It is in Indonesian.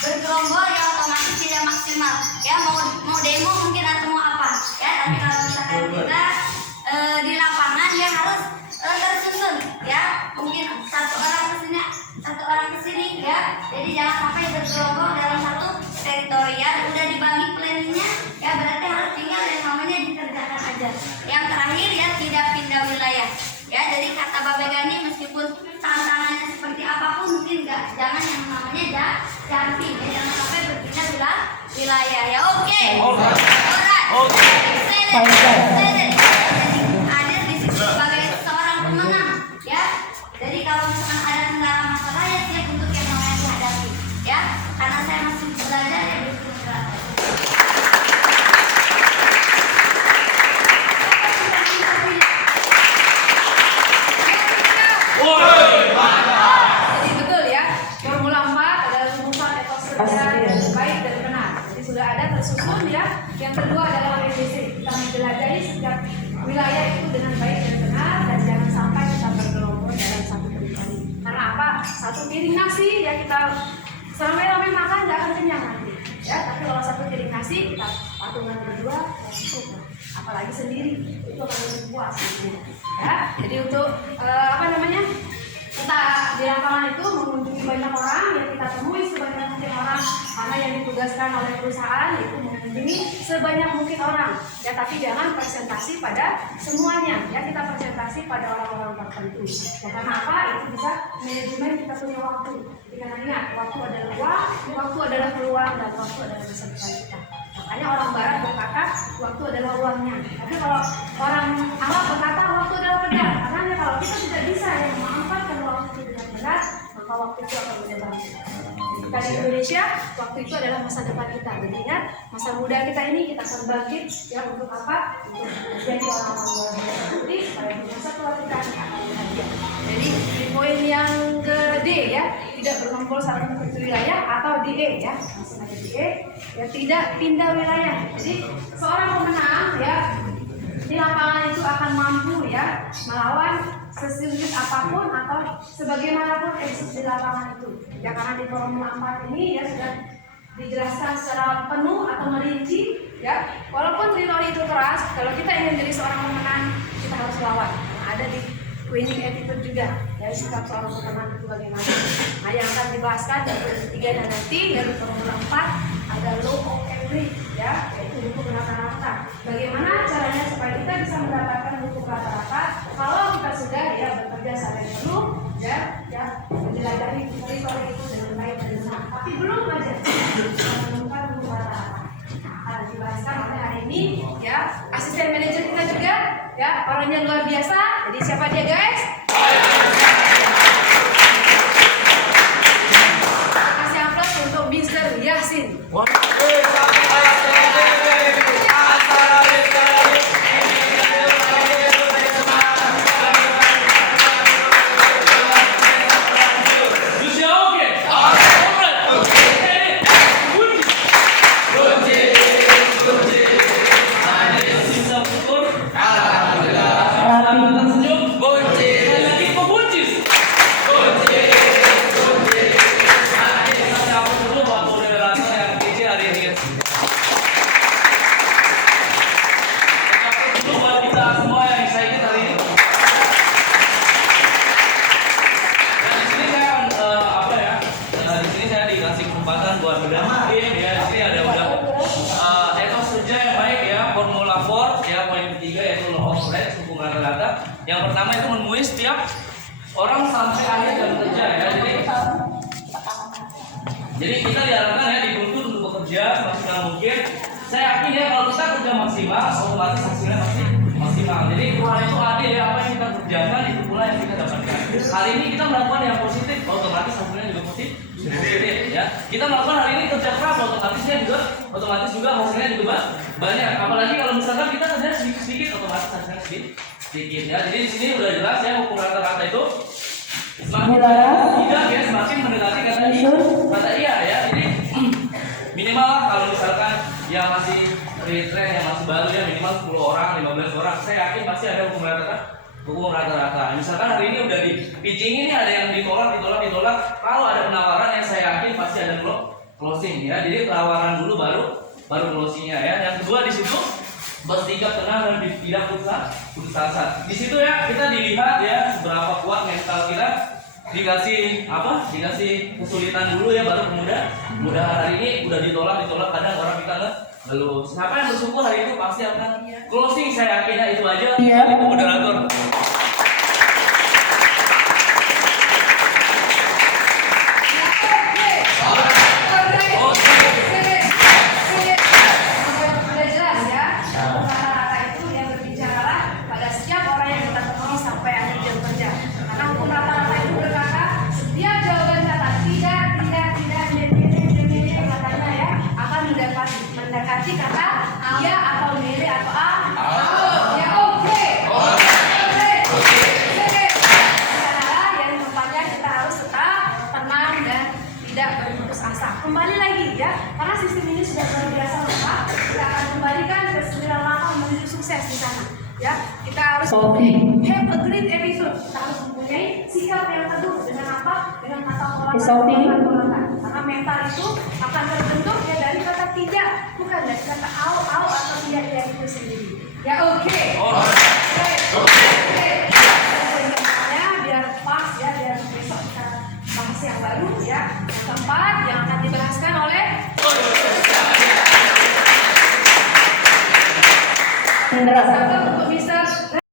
bergerombol ya otomatis tidak maksimal ya, mau demo mungkin atau mau apa ya, tapi kalau misalkan kita di lapangan ya harus tersusun ya, mungkin satu orang kesini ya, jadi jangan sampai bergerombol dalam satu teritorial. Udah dibagi planningnya ya, berarti harus tinggal yang namanya dikerjakan aja. Yang terakhir ya, tidak pindah wilayah ya, jadi kata Babe Gani meskipun tantangannya seperti apapun mungkin jangan yang namanya jumping ya, jangan sampai berpindah wilayah ya. Oke. Hadir di situ sebagai seorang pemenang ya. Jadi kalau misalkan ada kendala masalah ya siap untuk yang namanya dihadapi ya, karena saya masih belajar ya di sini. Jadi betul ya, Formula 4 adalah rumusan etos kerja yang baik dan benar. Jadi sudah ada tersusun ya. Yang kedua adalah WBC. Kita menjelajahi setiap wilayah itu dengan baik dan benar, dan jangan sampai kita bergerombol dalam satu teritori. Karena apa? Satu piring nasi ya, kita ramai-ramai makan nggak akan kenyang nanti. Ya, tapi kalau satu piring nasi kita patungan berdua ya cukup. Apalagi sendiri itu akan lebih puas gitu. Ya, jadi untuk kita di lapangan itu mengunjungi banyak orang, yang kita temui sebanyak mungkin orang, karena yang ditugaskan oleh perusahaan itu mengunjungi sebanyak mungkin orang ya, tapi jangan presentasi pada semuanya ya, kita presentasi pada orang-orang tertentu ya. Karena apa? Itu bisa manajemen kita punya waktu. Jadi karena ingat, waktu adalah uang, waktu adalah peluang, dan waktu adalah masa depan kita. Makanya orang barat berkata waktu adalah uangnya, tapi kalau orang Arab berkata waktu adalah pedang. Karena kalau kita tidak bisa yang memanfaatkan waktu itu dengan benar, maka waktu itu akan berjalan. Kita di Indonesia, waktu itu adalah masa depan kita. Jadi ingat, masa muda kita ini kita akan bangkit ya, untuk apa? Untuk menjadi orang-orang luar biasa. Jadi supaya di masa tua kita akan bahagia. Jadi di poin yang ke D ya, tidak berkumpul satu wilayah, atau di E ya, masih ada di E ya, tidak pindah wilayah. Jadi seorang pemenang ya di lapangan itu akan mampu ya melawan sesulit apapun atau sebagaimanapun eksis di lapangan itu ya, karena di Formula 4 ini ya sudah dijelaskan secara penuh atau merinci ya. Walaupun teori itu keras, kalau kita ingin menjadi seorang pemenang kita harus lawan. Ada di winning attitude juga ya, sikap seorang pemenang itu bagaimana. Nah, yang akan dibahaskan di ketiga dan nanti dari Formula 4 ada law of average ya, yaitu hukum rata-rata. Bagaimana caranya supaya kita bisa mendapatkan hukum rata-rata kalau kita sudah ya bekerja secara penuh ya menjelajahi teritori itu dengan baik dan benar. Tapi belum aja menemukan hukum rata-rata. Akan dibahaskan oleh hari ini ya asisten manajer kita juga ya, orangnya luar biasa. Jadi siapa dia guys? Kasih aplaus untuk Mr. Yasin. Yang pertama itu menemui setiap orang sampai akhir jam kerja ya. Jadi kita diharapkan ya, dituntut untuk bekerja semaksimal mungkin. Saya yakin ya kalau kita kerja maksimal, otomatis hasilnya pasti maksimal. Jadi Tuhan itu adil ya, apa yang kita kerjakan itu pula yang kita dapatkan. Hari ini kita melakukan yang positif, otomatis hasilnya juga positif ya. Kita melakukan hari ini kerja keras, otomatis juga hasilnya juga banyak. Apalagi kalau misalkan kita kerja sedikit, otomatis hasilnya sedikit ya. Jadi di sini udah jelas ya, hukum rata-rata itu semakin tidak ya, semakin mendekati kata iya ya. Jadi minimal lah kalau misalkan yang masih retreat, yang masih baru ya, minimal 10 orang, 15 orang. Saya yakin pasti ada hukum rata-rata. Misalkan hari ini udah di pitching ini ada yang ditolak. Kalau ada penawaran yang saya yakin pasti ada closing ya. Jadi perawaran dulu baru closingnya ya. Yang kedua di situ bersikap tenang dan tidak putus asa. Di situ ya kita dilihat ya seberapa kuat mental kita. Dikasih kesulitan dulu ya, baru mudah hari ini udah ditolak kadang orang kita ngeluh. Siapa yang bersyukur hari itu pasti akan closing, saya yakin ya. Itu aja. Itu moderator. mendekati kata iya atau nilai atau a. Ya oke. Cara yang keempatnya kita harus tetap tenang dan tidak berputus asa. Kembali lagi ya, karena sistem ini sudah luar biasa lengkap. Kita akan kembalikan ke 9 langkah menuju sukses di sana. Ya, kita harus have a great attitude. Kita harus mempunyai sikap yang teguh dengan apa? Dengan kata tolak. Karena mental itu akan terbentuk ya dari kata tidak, bukan dari kata au atau tidak itu sendiri. Ya oke. Biar pas ya, biar besok kita bahas yang baru ya. Yang keempat yang akan dibahaskan oleh untuk Mister